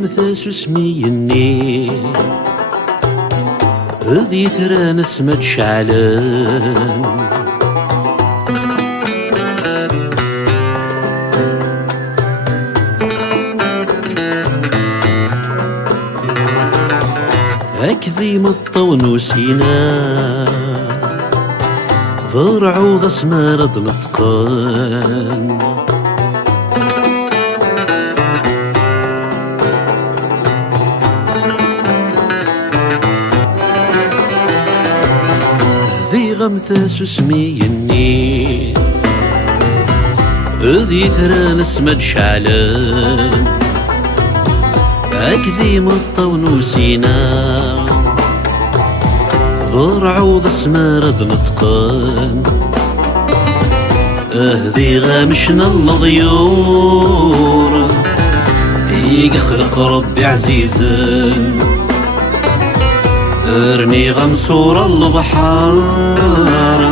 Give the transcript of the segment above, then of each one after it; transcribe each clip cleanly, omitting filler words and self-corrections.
غمثاس اسميني ذي ثرى نسمة شعلان أكذي مطون وسينا ضرع وضسمار نطقان ذي غمثاس اسميني ذي ثرى نسمة شعلان أكذي مطون وسينا ضرع وضسمار نطقان ذي غامشنا الضيور يخلق ربي عزيزا ارني غمصور البحار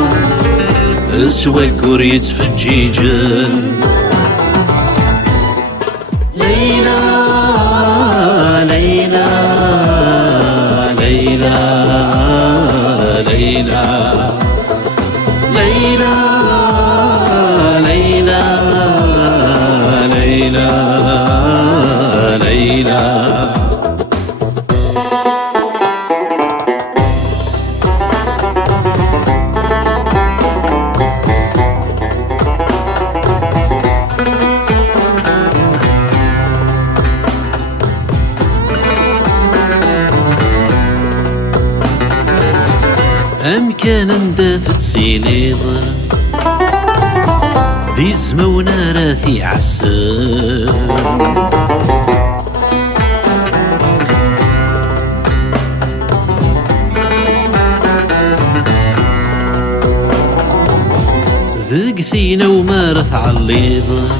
اسوى الكوريت فجيجا ليلى ليلى ليلى ليلى ليلى ليلى ليلى ليلى أمكان انداثت سيليض ذي زمونا راثي عسان ذي قثينا ومارث عليض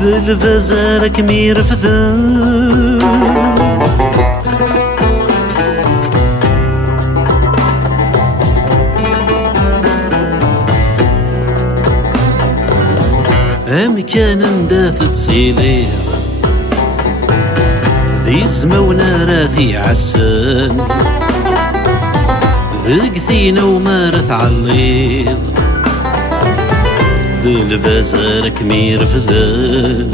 ذي الفزار كمير فذان أمكان انداثت سيليض ذي زمونا راثي عسان ذي قثينا ومارث عليض ذي البازار كمير فذان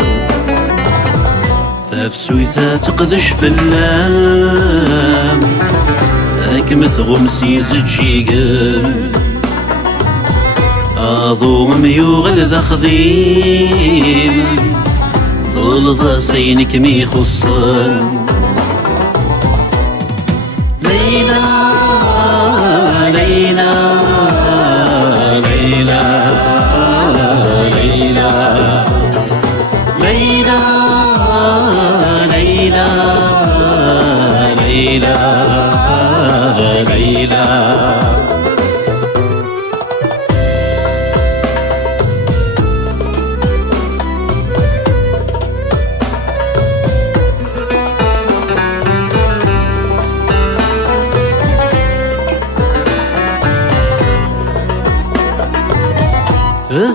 ثاف سويثا تقدش فلام ذاك مثغم سيزجيقان أظوم يوغل ذا خذيم ظل ذا صينك ميخصان ليلى ليلى ليلى ليلى ليلى ليلى ليلى ليلى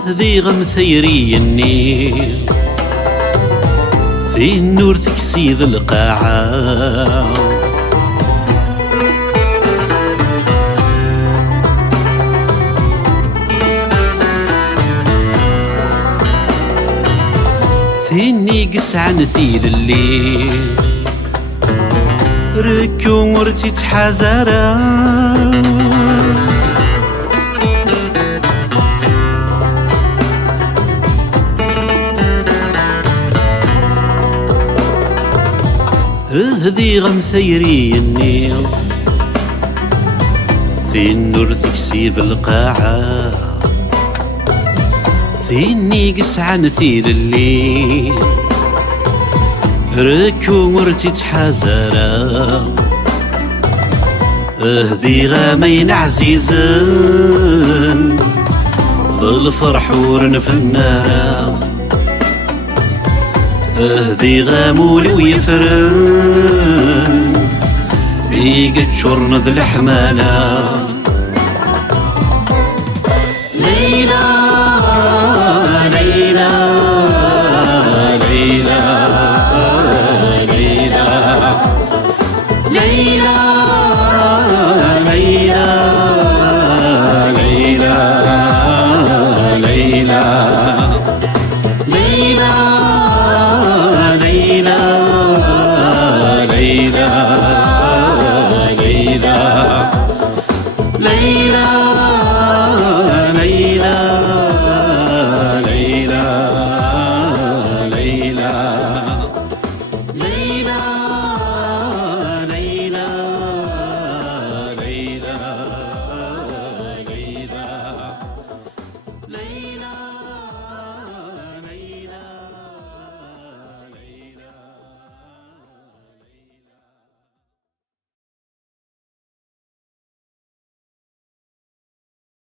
ذي غمثيري النيل ذي النور تكسيذ القاعة ذي النيقس عن ثيل الليل ركو مرتي تحازرا ذي غمثيري النيل في النور تكسيف القاعة في النيقس عن ثيل الليل ركو مرتي تحازرا ذي غامين عزيزا ظل فرحور في النار ذي غامولي ويفرن بيقت شرن ذي الحمالة